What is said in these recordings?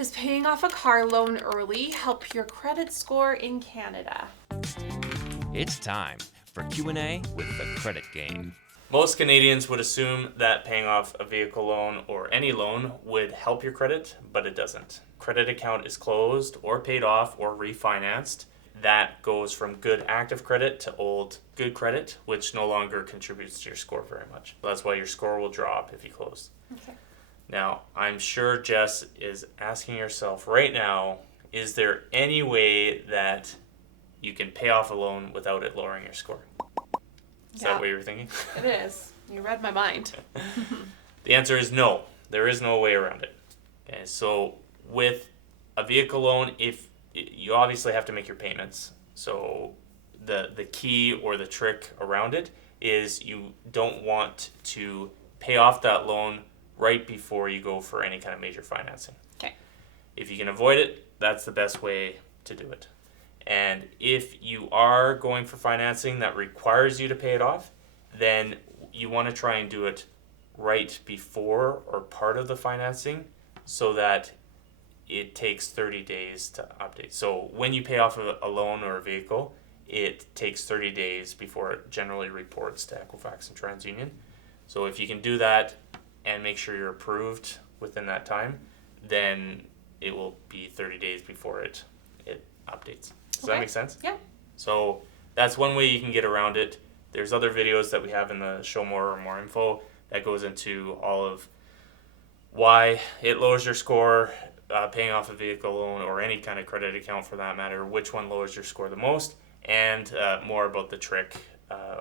Does paying off a car loan early help your credit score in Canada? It's time for Q&A with the Credit Game. Most Canadians would assume that paying off a vehicle loan or any loan would help your credit, but it doesn't. Credit account is closed or paid off or refinanced. That goes from good active credit to old good credit, which no longer contributes to your score very much. That's why your score will drop if you close. Okay. Now, I'm sure Jess is asking herself right now, is there any way that you can pay off a loan without it lowering your score? Is that what you were thinking? It is. You read my mind. The answer is no. There is no way around it. Okay, so with a vehicle loan, if you obviously have to make your payments. So the key or the trick around it is you don't want to pay off that loan right before you go for any kind of major financing. Okay. If you can avoid it, that's the best way to do it. And if you are going for financing that requires you to pay it off, then you want to try and do it right before or part of the financing so that it takes 30 days to update. So when you pay off a loan or a vehicle, it takes 30 days before it generally reports to Equifax and TransUnion. So if you can do that and make sure you're approved within that time, then it will be 30 days before it updates. Does that make sense? Yeah. So that's one way you can get around it. There's other videos that we have in the Show More or More Info that goes into all of why it lowers your score, paying off a vehicle loan or any kind of credit account for that matter, which one lowers your score the most, and more about the trick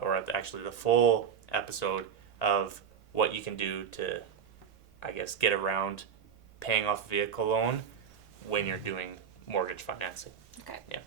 or actually the full episode of what you can do to, I guess, get around paying off a vehicle loan when you're doing mortgage financing. Okay. Yeah.